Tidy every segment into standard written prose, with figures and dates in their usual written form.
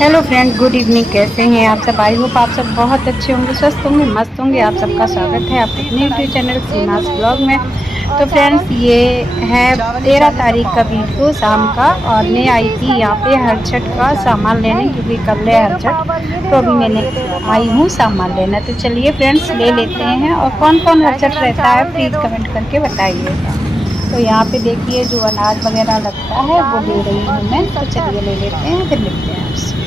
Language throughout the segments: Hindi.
Hello friend, good evening. कैसे हैं आप सब? आई होप आप सब बहुत अच्छे होंगे, स्वस्थ होंगे, मस्त होंगे। आप सबका स्वागत है आपके अपने यूट्यूब चैनल सीमास ब्लॉग में। तो फ्रेंड्स, ये है 13 तारीख का वीडियो शाम का, और मैं आई थी यहाँ पे हर छठ का सामान लेने, क्योंकि कल है हर छठ। तो अभी मैंने आई हूँ सामान लेना। तो चलिए फ्रेंड्स, ले लेते हैं। और कौन कौन हर छठ रहता है प्लीज़ कमेंट करके बताइएगा। तो यहाँ पे देखिए, जो अनाज वगैरह लगता है वो ले रही हूँ मैं। तो चलिए ले लेते हैं, फिर मिलते हैं आपसे।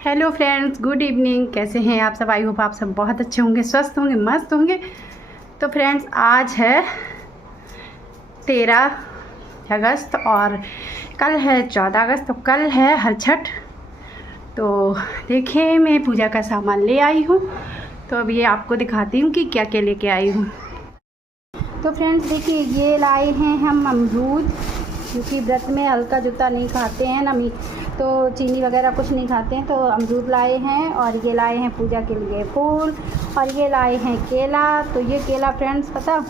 Hello friends, good evening. कैसे हैं आप सब? आई होप आप सब बहुत अच्छे होंगे, स्वस्थ होंगे, मस्त होंगे। तो फ्रेंड्स, आज है 13 अगस्त और कल है 14 अगस्त। तो कल है हर छठ। तो देखिए, मैं पूजा का सामान ले आई हूँ। तो अब ये आपको दिखाती हूँ कि क्या क्या लेके आई हूँ। तो फ्रेंड्स देखिए, ये लाए हैं हम अमरूद, क्योंकि व्रत में हल्का जूता नहीं खाते हैं ना, तो चीनी वगैरह कुछ नहीं खाते हैं। तो अमरूद लाए हैं, और ये लाए हैं पूजा के लिए फूल, और ये लाए हैं केला। तो ये केला फ्रेंड्स पता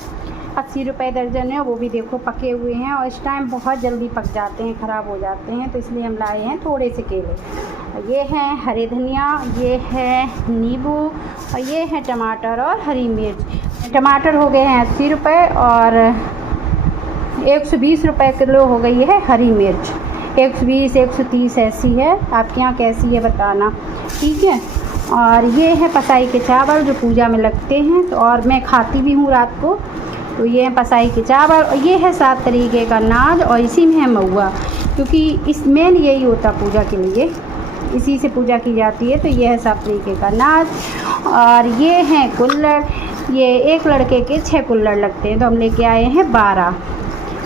80 रुपये दर्जन है, वो भी देखो पके हुए हैं, और इस टाइम बहुत जल्दी पक जाते हैं, ख़राब हो जाते हैं। तो इसलिए हम लाए हैं थोड़े से केले। ये हैं हरे धनिया, ये है नींबू, और ये है टमाटर और हरी मिर्च। टमाटर हो गए हैं 80 रुपये, और 120 रुपये किलो हो गई है हरी मिर्च। 120 130 ऐसी है, आपके यहाँ कैसी है बताना, ठीक है। और ये है पसाई के चावल जो पूजा में लगते हैं, तो और मैं खाती भी हूँ रात को। तो ये है पसाई के चावल, और ये है 7 तरीके का अनाज, और इसी में है महुआ, क्योंकि इस मेन यही होता पूजा के लिए, इसी से पूजा की जाती है। तो ये है 7 तरीके का अनाज। और ये हैं कुल्हड़, ये एक लड़के के 6 कुल्हड़ लगते हैं, तो हम लेके आए हैं 12,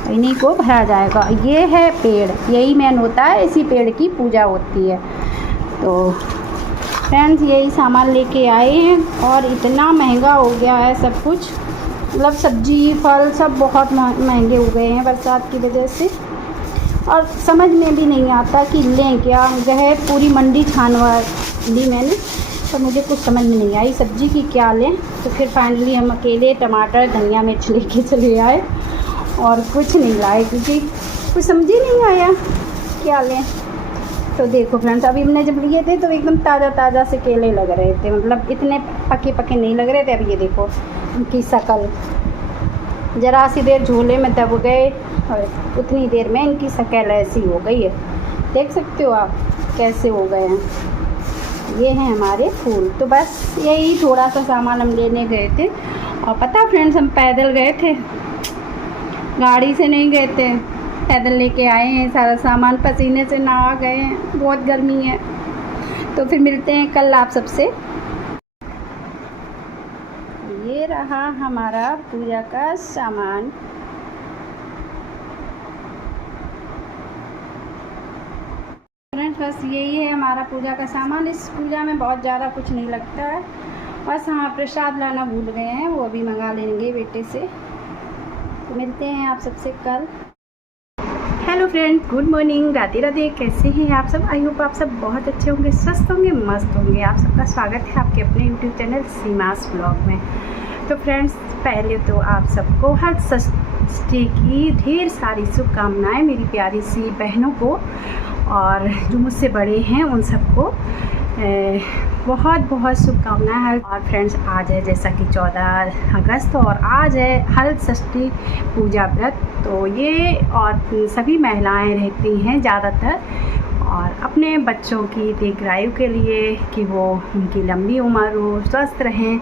इन्हीं को भरा जाएगा। ये है पेड़, यही मेन होता है, इसी पेड़ की पूजा होती है। तो फ्रेंड्स, यही सामान लेके आए हैं, और इतना महंगा हो गया है सब कुछ, मतलब सब्जी फल सब बहुत महंगे हो गए हैं बरसात की वजह से। और समझ में भी नहीं आता कि लें क्या। गए पूरी मंडी छानवा ली मैंने, पर मुझे कुछ समझ में नहीं आई सब्जी की क्या लें। तो फिर फाइनली हम अकेले टमाटर धनिया मिर्च लेके चले आए, और कुछ नहीं लाए, क्योंकि कुछ समझ ही नहीं आया क्या लें। तो देखो फ्रेंड्स, अभी हमने जब लिए थे तो एकदम ताज़ा ताज़ा से केले लग रहे थे, मतलब इतने पके पके नहीं लग रहे थे। अब ये देखो उनकी शक्ल, ज़रा सी देर झोले में दब गए, और उतनी देर में इनकी शक्ल ऐसी हो गई है। देख सकते हो आप कैसे हो गए हैं। ये हैं हमारे फूल। तो बस यही थोड़ा सा सामान हम लेने गए थे। और पता फ्रेंड्स, हम पैदल गए थे, गाड़ी से नहीं गए थे, पैदल लेके आए हैं सारा सामान। पसीने से नहा गए हैं, बहुत गर्मी है। तो फिर मिलते हैं कल आप सबसे। ये रहा हमारा पूजा का सामान। फ्रेंड्स, बस यही है हमारा पूजा का सामान। इस पूजा में बहुत ज़्यादा कुछ नहीं लगता है। बस हाँ, प्रसाद लाना भूल गए हैं, वो अभी मंगा लेंगे बेटे से। तो मिलते हैं आप सबसे कल। Hello friend, good morning, Radhe Radhe. कैसे हैं आप सब? आई होप आप सब बहुत अच्छे होंगे, स्वस्थ होंगे, मस्त होंगे। आप सबका स्वागत है आपके अपने यूट्यूब चैनल सीमास ब्लॉग में। तो फ्रेंड्स, पहले तो आप सबको हर षष्ठी की ढेर सारी शुभकामनाएं मेरी प्यारी सी बहनों को, और जो मुझसे बड़े हैं उन सबको बहुत बहुत शुभकामनाएं। और फ्रेंड्स, आज है जैसा कि 14 अगस्त, और आज है हल षष्ठी पूजा व्रत। तो ये और सभी महिलाएं रहती हैं ज़्यादातर, और अपने बच्चों की दीर्घायु के लिए कि वो उनकी लंबी उम्र हो, स्वस्थ रहें।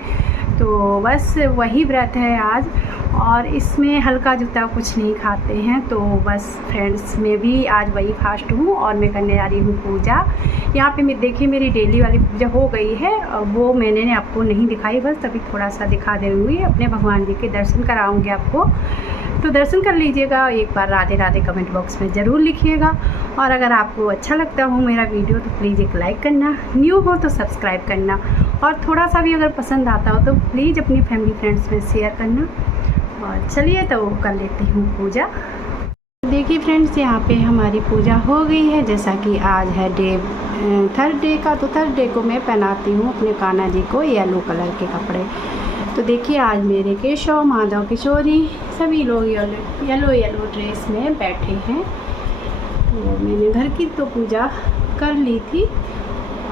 तो बस वही व्रत है आज, और इसमें हल्का जूता कुछ नहीं खाते हैं। तो बस फ्रेंड्स, मैं भी आज वही फास्ट हूँ, और मैं करने जा रही हूँ पूजा। यहाँ पे मैं देखिए, मेरी डेली वाली पूजा हो गई है, वो मैंने आपको नहीं दिखाई, बस अभी थोड़ा सा दिखा दे रही हूँ। अपने भगवान जी के दर्शन कराऊँगी आपको, तो दर्शन कर लीजिएगा। एक बार राधे राधे कमेंट बॉक्स में ज़रूर लिखिएगा। और अगर आपको अच्छा लगता हो मेरा वीडियो तो प्लीज़ एक लाइक करना, न्यू हो तो सब्सक्राइब करना, और थोड़ा सा भी अगर पसंद आता हो तो प्लीज़ अपनी फैमिली फ्रेंड्स में शेयर करना। और चलिए तो कर लेती हूँ पूजा। देखिए फ्रेंड्स, यहाँ पे हमारी पूजा हो गई है। जैसा कि आज है थर्सडे का, तो थर्सडे को मैं पहनाती हूँ अपने कान्हा जी को येलो कलर के कपड़े। तो देखिए आज मेरे केशव, माधव, किशोरी सभी लोग येलो ड्रेस में बैठे हैं। तो मैंने घर की तो पूजा कर ली थी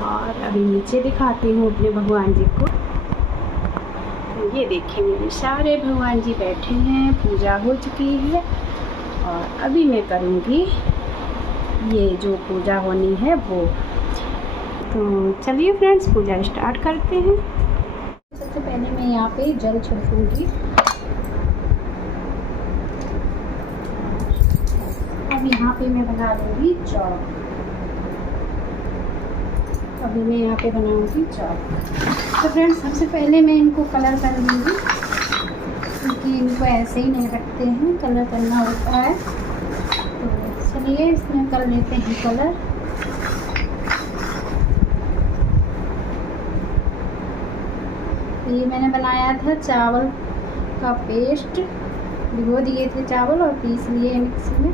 और अभी नीचे दिखाती हूँ अपने भगवान जी को। तो ये देखिए मेरे सारे भगवान जी बैठे हैं, पूजा हो चुकी है और अभी मैं करूँगी ये जो पूजा होनी है वो। तो चलिए फ्रेंड्स, पूजा स्टार्ट करते हैं। सबसे पहले मैं यहाँ पे जल छिड़कूंगी। अब यहाँ पे मैं बना लूँगी चौक। अभी मैं यहाँ पे बनाऊँगी चौक। तो फ्रेंड्स, सबसे पहले मैं इनको कलर कर लूँगी, क्योंकि इनको ऐसे ही नहीं रखते हैं, कलर करना होता है। तो चलिए इसमें कर लेते हैं कलर। ये मैंने बनाया था चावल का पेस्ट, भिगो दिए थे चावल और पीस लिए मिक्सी में।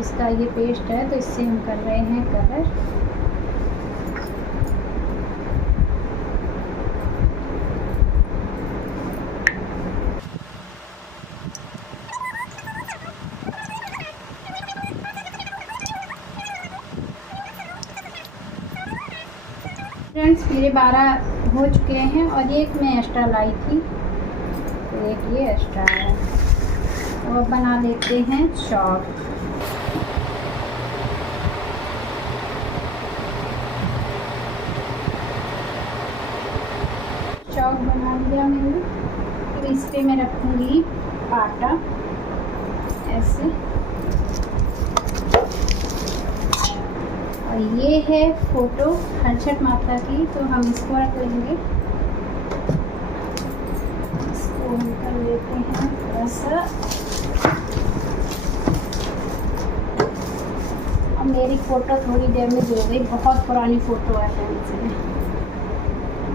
इसका ये पेस्ट है, तो इससे हम कर रहे हैं कलर। फ्रेंड्स, मेरे 12 हो चुके हैं और एक मैं एक्स्ट्रा लाई थी, तो एक ये एक्स्ट्रा है। तो अब बना लेते हैं चौक। चौक बना लिया मैंने। तो इस पे मैं रखूँगी आटा ऐसे। और ये है फोटो हरछठ माता की, तो हम इसको रख लेंगे। इसको हम कर लेते हैं थोड़ा सा। अब मेरी फ़ोटो थोड़ी डैमेज हो गई, बहुत पुरानी फ़ोटो है फ्रेंड्स में।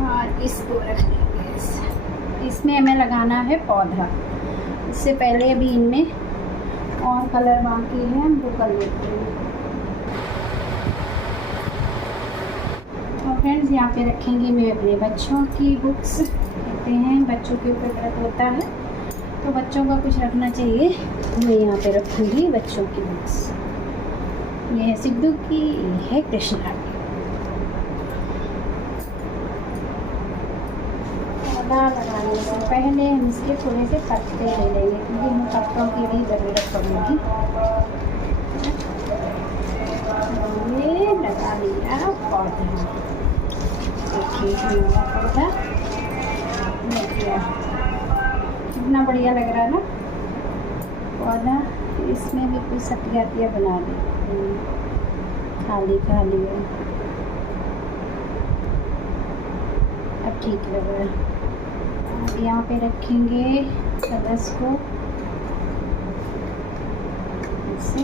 और इसको रख लेंगे। इसमें हमें लगाना है पौधा। इससे पहले अभी इनमें और कलर बाकी है, हम वो कर लेते हैं। फ्रेंड्स, यहाँ पे रखेंगे मैं अपने बच्चों की बुक्स। कहते हैं बच्चों के ऊपर व्रत होता है, तो बच्चों का कुछ रखना चाहिए। मैं यहाँ पे रखूँगी बच्चों की बुक्स। ये है सिद्धू की, ये है कृष्णा की। पौधा लगाने से पहले हम इसके थोड़े से पत्ते ले लेंगे, क्योंकि हमें पत्तों की भी ज़रूरत पड़ेगी। ये लगा लिया पौधा। पौधा कितना बढ़िया लग रहा है ना पौधा। इसमें भी कुछ सटियातियाँ बना देते हैं, खाली खाली है। अब ठीक लग रहा है। अब यहाँ पे रखेंगे कलश को ऐसे,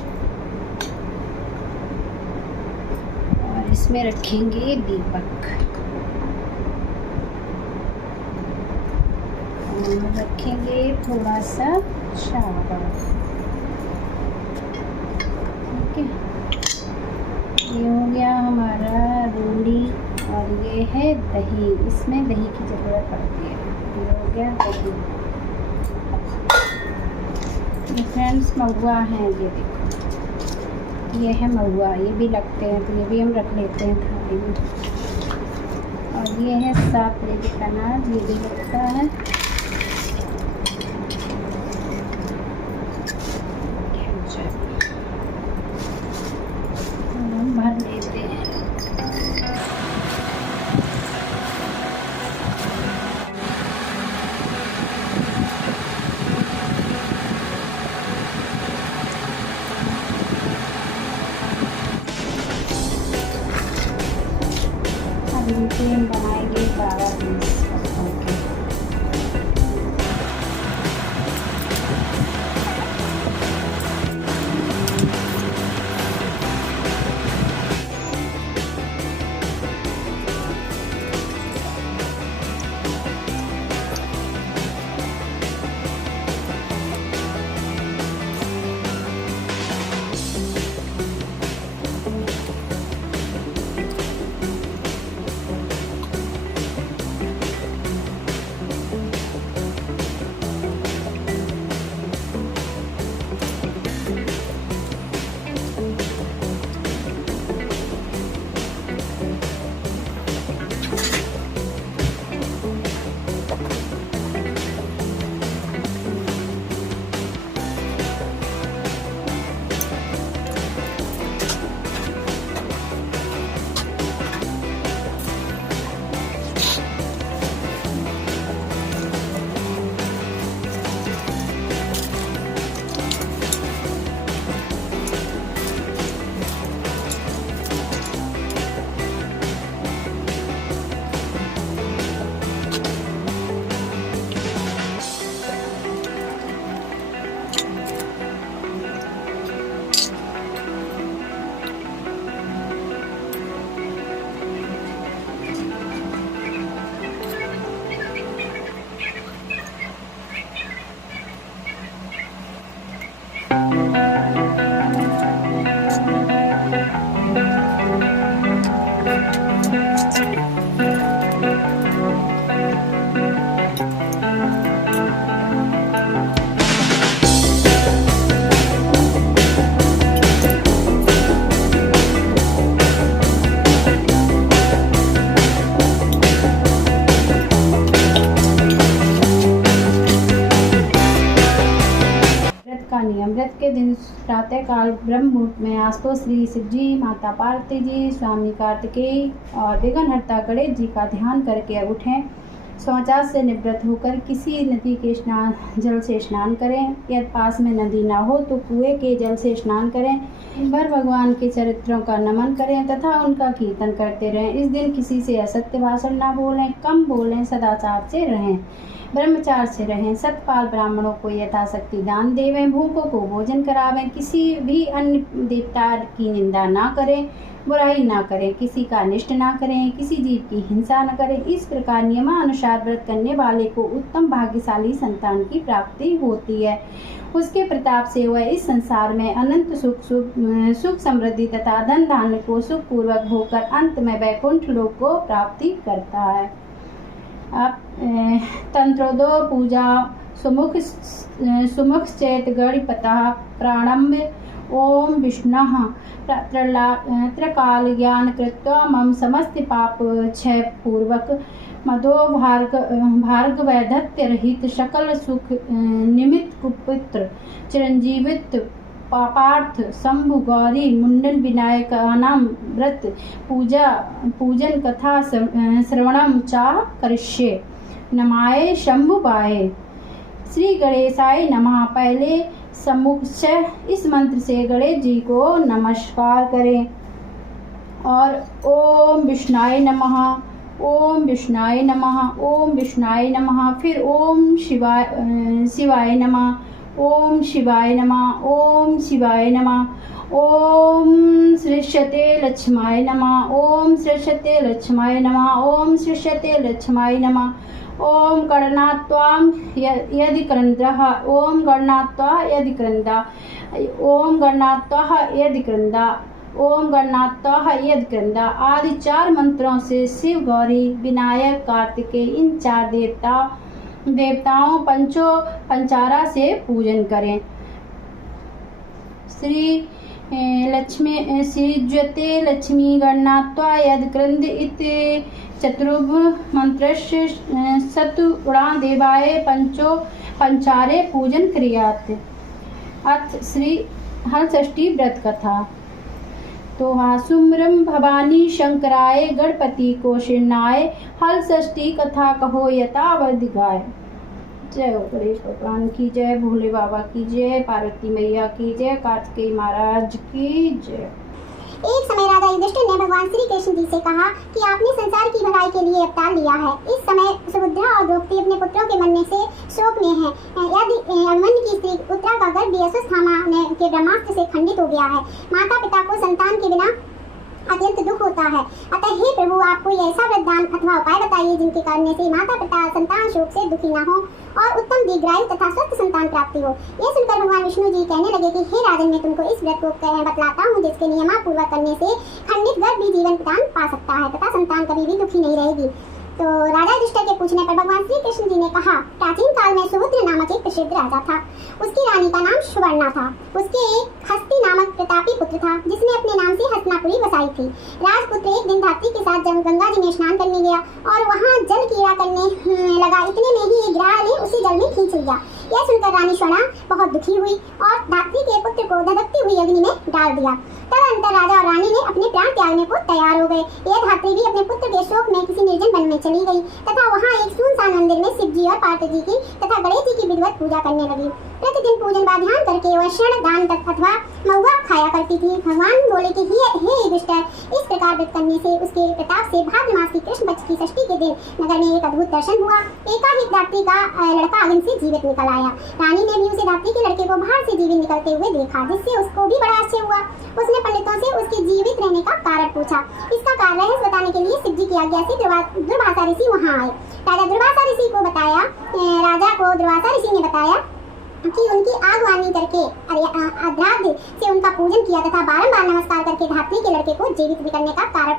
और इसमें रखेंगे दीपक। रखेंगे थोड़ा सा चावल। ठीक है, ये हो गया हमारा रोली। और ये है दही, इसमें दही की ज़रूरत पड़ती है। ये हो गया दही। ये फ्रेंड्स महुआ है, ये देखो, ये है महुआ। ये भी लगते हैं, तो ये भी हम रख लेते हैं थाली में। और ये है 7 लेके का अनाज, ये भी लगता है। भर लेते हैं। अभी हम बनाएंगे 12-20 पत्तों के। व्रत के दिन प्रातःकाल ब्रह्म मुहूर्त में आसतो श्री शिव जी, माता पार्वती जी, स्वामी कार्तिकेय और विघ्नहर्ता गणेश जी का ध्यान करके उठें। शौचालय से निवृत्त होकर किसी नदी के जल से स्नान करें। यदि पास में नदी ना हो तो कुएं के जल से स्नान करें। दिन भर भगवान के चरित्रों का नमन करें तथा उनका कीर्तन करते रहें। इस दिन किसी से असत्य भाषण ना बोलें, कम बोलें, सदाचार से रहें, ब्रह्मचार्य से रहें। सतपाल ब्राह्मणों को यथाशक्ति दान देवें, भूखों को भोजन करावें, किसी भी अन्य देवता की निंदा ना करें, बुराई ना करें, किसी का अनिष्ट ना करें, किसी जीव की हिंसा न करें। इस प्रकार नियमानुसार व्रत करने वाले को उत्तम भाग्यशाली संतान की प्राप्ति होती है। उसके प्रताप से वह इस संसार में अनंत सुख समृद्धि तथा धन धान्य को सुखपूर्वक भोगकर अंत में वैकुंठ लोक को प्राप्ति करता है। अब तंत्रोदो पूजा सुमुख चैत गणपतः प्रारंभ। ओम विष्णुः त्रकाल ज्ञान कृत्वा मम समस्त पाप क्षय पूर्वक मदो भार्गवैधत्य रहित सकल सुख निमित्त कुपुत्र चिरंजीवित पापार्थ शंभु गौरी मुंडन विनायकानां व्रत पूजन कथा श्रवणम चा करिष्ये। नमाय शंभुवाय। श्री गणेशाय नमः। पहले सम्मुख से इस मंत्र से गणेश जी को नमस्कार करें और ओम विष्णाय नमः, ओम विष्णाय नमः, ओम विष्णाय नमः। फिर ओम शिवाय नमः, ओम शिवाय नमः, ओम शिवाय नमः। ओम श्रीष्यते लक्ष्माय नमः, ओम श्रीष्यते लक्ष्माय नमः, ओम श्रीष्यते लक्ष्माय नमः। ओम गणनात्वां यदि क्रंदः, ओम गणनात्वा यदि क्रंदा, ओम गणनात्वा यदि क्रंदा, ओम गणनात्वा यदि क्रंदा आदि 4 मंत्रों से शिव, गौरी, विनायक, कार्तिकेय इन 4 देवताओं पंचारा से पूजन करें। श्री श्रीज्यते लक्ष्मी गणनात्वा यद क्रंद इति चतुर्भ मंत्रस्य सतुगुणा देवाय पंचारे पूजन क्रियात्। अथ श्री हलषष्ठी व्रत कथा। तो सुमरम भवानी शंकराय गणपति को शिरनाय, हलषष्ठी कथा कहो यथावधि गाय। जय हो गणेश भगवान की जय, भोले बाबा की जय, पार्वती मैया की जय, कार्तिकेय महाराज की जय। एक समय राजा युधिष्ठिर ने भगवान श्री कृष्ण जी से कहा कि आपने संसार की भलाई के लिए अवतार लिया है। इस समय सुभद्रा और द्रौपदी अपने पुत्रों के मरने से शोक में हैं। यदि अभिमन्यु की स्त्री उत्तरा का गर्भ भी अश्वत्थामा के ब्रह्मास्त्र से खंडित हो गया है। माता पिता को संतान के बिना अत्यंत दुख होता है। अतः हे प्रभु, आप कोई ऐसा वरदान अथवा उपाय बताइए जिनके करने से माता पिता संतान शोक से दुखी न हो और उत्तम दीर्घायु तथा स्वस्थ संतान प्राप्ति हो। यह सुनकर भगवान विष्णु जी कहने लगे कि हे राजन, मैं तुमको इस व्रत को बतलाता हूँ जिसके नियमापूर्वक करने से खंडित गर्भ भी जीवन प्रदान पा सकता है तथा संतान कभी भी दुखी नहीं रहेगी। तो राजा युधिष्ठिर के पूछने पर भगवान श्री कृष्ण जी ने कहा, प्राचीन काल में सुभद्र नामक एक प्रसिद्ध राजा था। उसकी रानी का नाम सुवर्णा था। उसके एक हस्ती नामक प्रतापी पुत्र था जिसने अपने नाम से हस्तिनापुरी बसाई थी। राजपुत्र एक दिन धात्री के साथ जब गंगा जी में स्नान करने गया और वहाँ जल क्रीड़ा करने लगा, इतने में ही एक ग्राह ने उसे जल में खींच लिया। यह सुनकर रानी स्वर्ण बहुत दुखी हुई और धात्री के पुत्र को धधकती हुई अग्नि में डाल दिया। तदनंतर राजा और रानी ने अपने प्राण त्यागने को तैयार हो गए। यह धात्री भी अपने पुत्र के शोक में किसी निर्जन वन में चली गई तथा वहाँ एक सुनसान मंदिर में शिव जी और पार्वती जी की तथा गणेश जी की विधिवत पूजा करने लगी। प्रतिदिन पूजन व ध्यान करके वह शरण दान अथवा महुआ खाया करती थी। भगवान बोले कि हे युधिष्ठिर, इस प्रकार व्रत करने से उसके प्रताप से भाद्र मास की कृष्ण पक्ष की षष्ठी के दिन नगर में एक अद्भुत दर्शन हुआ। एकाएक धात्री का लड़का अग्नि से जीवित निकल आया। रानी ने भी उसे धात्री के लड़के को बाहर से जीवित निकलते हुए देखा, जिससे उसको भी बड़ा आश्चर्य हुआ। उसने पंडितों से उसके जीवित रहने का कारण पूछा। इसका कारण रहस्य बताने के लिए शिव जी की आज्ञा से दुर्वासा ऋषि वहाँ आए। राजा दुर्वासा ऋषि को बताया राजा को दुर्वासा ऋषि ने बताया कि उनकी आगवानी करके आध्यात्म से उनका पूजन किया तथा बारंबार नमस्कार करके धात्री के लड़के को जीवित करने का कारण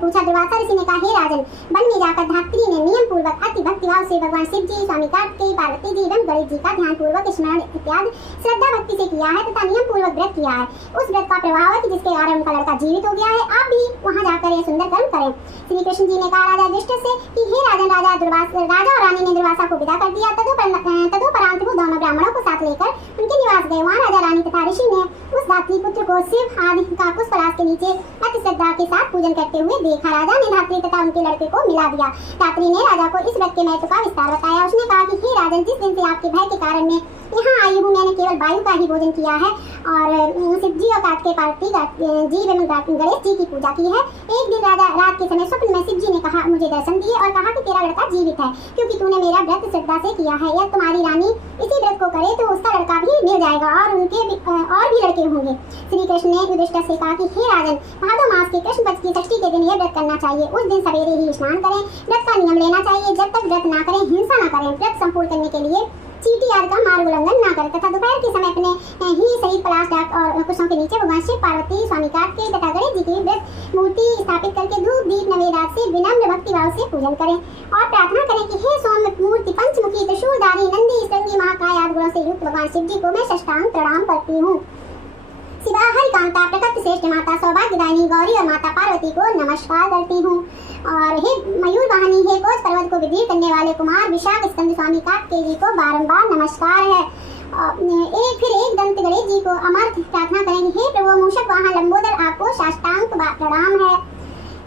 पूछा। दुर्वासा ऋषि ने कहा, हे राजन, वन में जाकर धात्री ने नियम पूर्वक अति भक्तिभाव से भगवान शिव जी, स्वामी कार्तिकेय, पार्वती जी एवं गणेश जी का ध्यान पूर्वक स्मरण इत्यादि श्रद्धा भक्ति से किया है तथा नियम पूर्वक व्रत किया है। उस व्रत का प्रभाव है कि जिसके कारण उनका लड़का जीवित हो गया है। आप भी वहाँ जाकर यह सुंदर कर्म करें। श्री कृष्ण जी ने कहा राजा युधिष्ठिर से कि हे राजन, राजा और रानी ने दुर्वासा को विदा कर दिया। तदुपरांत वो दोनों ब्राह्मणों को साथ लेकर उनके निवास गए। वहाँ राजा रानी तथा ऋषि ने उस धात्री पुत्र को शिव आदि का पुष्पराज के नीचे अति श्रद्धा के साथ पूजन करते हुए देखा। राजा ने धात्री तथा उनके लड़के को मिला दिया। धात्री ने राजा को इस व्रत के महत्व का विस्तार बताया। उसने कहा कि हे राजन, जिस दिन से आपके भय के कारण मैं यहाँ आई हूँ, मैंने केवल वायु का ही भोजन किया है और शिव जी और कार्तिकेय पार्वती जीव एवं गणेश जी की पूजा की है। एक दिन रात के समय स्वप्न में शिव जी ने कहा, मुझे दर्शन दिए और कहा कि तेरा लड़का जीवित है, क्योंकि तूने मेरा व्रत श्रद्धा से किया है। यदि तुम्हारी रानी इसी व्रत को करे तो उसका लड़का भी मिल जाएगा और उनके और भी लड़के होंगे। श्री कृष्ण ने युधिष्ठिर से कहा कि हे राजन, भादो मास के कृष्ण पक्ष की षष्ठी के दिन यह व्रत करना चाहिए। उस दिन सवेरे ही स्नान करें। व्रत का नियम लेना चाहिए। जब तक व्रत ना करें, हिंसा न करें। व्रत संपूर्ण करने के लिए चींटी आदि का मार्ग उल्लंघन न करें तथा दोपहर के समय अपने ही शरीर पलाश डाक और कुशों के नीचे भगवान शिव, पार्वती, स्वामी कार्तिकेय तथा गणेश जी की व्रत मूर्ति स्थापित करके धूप दीप नवेद से विनम्र भक्ति भाव से पूजन करें और प्रार्थना करें कि हे सौम्य मूर्ति, पंचमुखी, त्रिशूलधारी, नंदी, श्रृंगी, महाकाय आदि गुणों से युक्त भगवान शिव जी को मैं साष्टांग प्रणाम करती हूँ। शिवा, हरिकांता, प्रकृति श्रेष्ठ माता, सौभाग्यदायिनी गौरी और माता पार्वती को नमस्कार करती हूँ। और हे मयूर वाहनी, हे कोच पर्वत को विदीर्ण करने वाले कुमार विशाख स्कंद स्वामी कार्तिकेय जी को बारंबार नमस्कार है। फिर एक दंत गणेश जी को अमर प्रार्थना करेंगे, हे प्रभु मूषक वाहन लंबोदर, आपको साष्टांग प्रणाम है।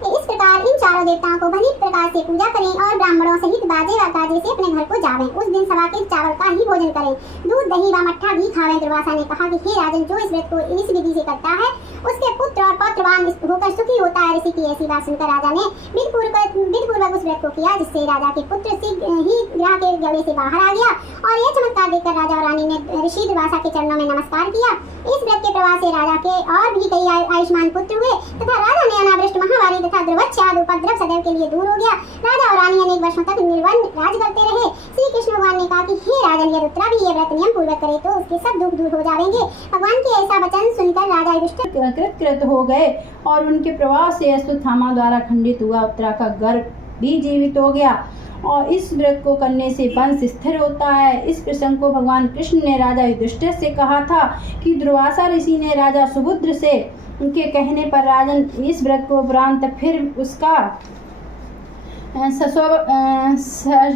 इस प्रकार इन चारों देवताओं को भली प्रकार से पूजा करें और ब्राह्मणों सहित बाजे व गाजे से अपने घर को जावें। उस दिन सवा के चावल का ही भोजन करें। दूध, दही व मट्ठा भी खावें। दुर्वासा ने कहा कि हे राजन, जो इस व्रत को इस विधि से करता है उसके पुत्र और पौत्रवान होकर सुखी होता है। ऋषि की ऐसी बात सुनकर राजा ने विधिपूर्वक उस व्रत को किया, जिससे राजा के पुत्र शीघ्र ही ग्रह के गले से बाहर आ गया। और यह चमत्कार देखकर राजा और रानी ने ऋषि दुर्वासा के चरणों में नमस्कार किया। इस व्रत के प्रभाव से राजा के और भी कई आयुष्मान पुत्र हुए तथा राजा ने अनावृष्ट, महामारी तथा दुर्भिक्ष उपद्रव सदैव के लिए दूर हो गया। राजा और रानी अनेक वर्षों तक निर्वन राज करते रहे। श्री कृष्ण भगवान ने कहा कि हे राजन, यदि उत्तरा भी ये व्रत नियम पूर्वक करे तो उसके सब दुख दूर हो जाएंगे। भगवान के ऐसा वचन सुनकर राजा युधिष्ठिर कृत हो गए और उनके प्रभाव से अश्वत्थामा द्वारा खंडित हुआ उत्तरा का गर्भ भी जीवित हो गया। और इस व्रत को करने से वंश स्थिर होता है। इस प्रसंग को भगवान कृष्ण ने राजा युधिष्ठिर से कहा था कि दुर्वासा ऋषि ने राजा सुभद्र से उनके कहने पर राजन इस व्रत को उपरांत फिर उसका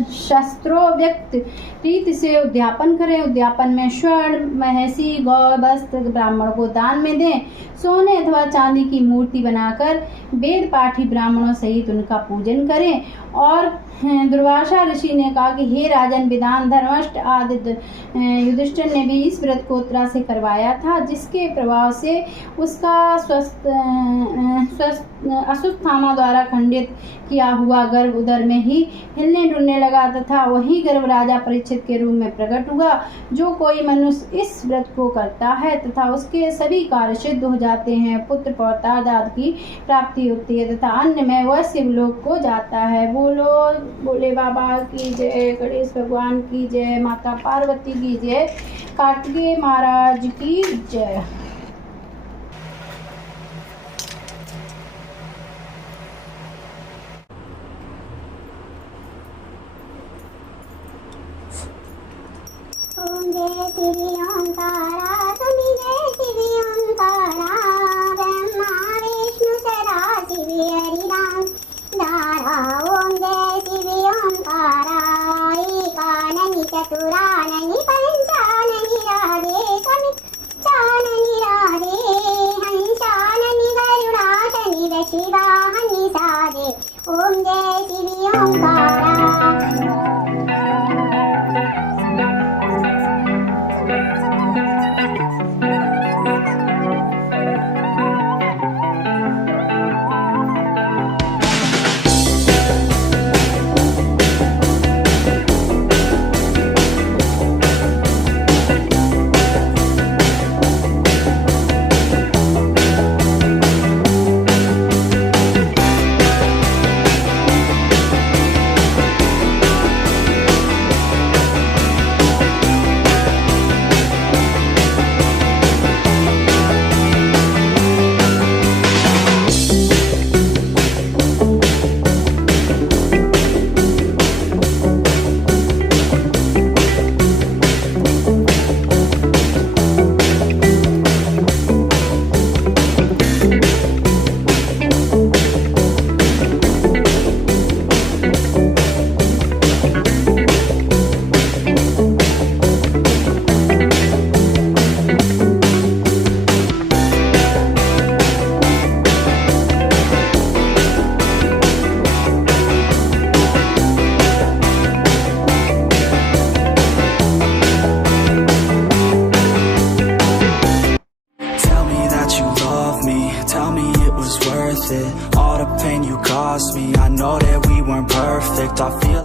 शस्त्रोव्यक्त रीति से उद्यापन करें। उद्यापन में स्वर्ण, महिषी, गौ, वस्त्र ब्राह्मणों को दान में दें। सोने अथवा चांदी की मूर्ति बनाकर वेद पाठी ब्राह्मणों सहित उनका पूजन करें। और दुर्वासा ऋषि ने कहा कि हे राजन, विदान, धर्मष्ट आदि युधिष्ठिर ने भी इस व्रत को उत्तरा से करवाया था, जिसके प्रभाव से उसका अश्वत्थामा द्वारा खंडित किया हुआ गर्भ उदर में ही हिलने डुलने लगा तथा वही गर्भ राजा परीक्षित के रूप में प्रकट हुआ। जो कोई मनुष्य इस व्रत को करता है तथा उसके सभी कार्य सिद्ध हो जाते हैं, पुत्र पौत्र आदि की प्राप्ति होती है तथा अन्य में वह शिवलोक को जाता है। बोले बाबा की जय, गणेश भगवान की जय, माता पार्वती की जय, कार्तिकेय महाराज की जय। ओम जय श्री ओंकार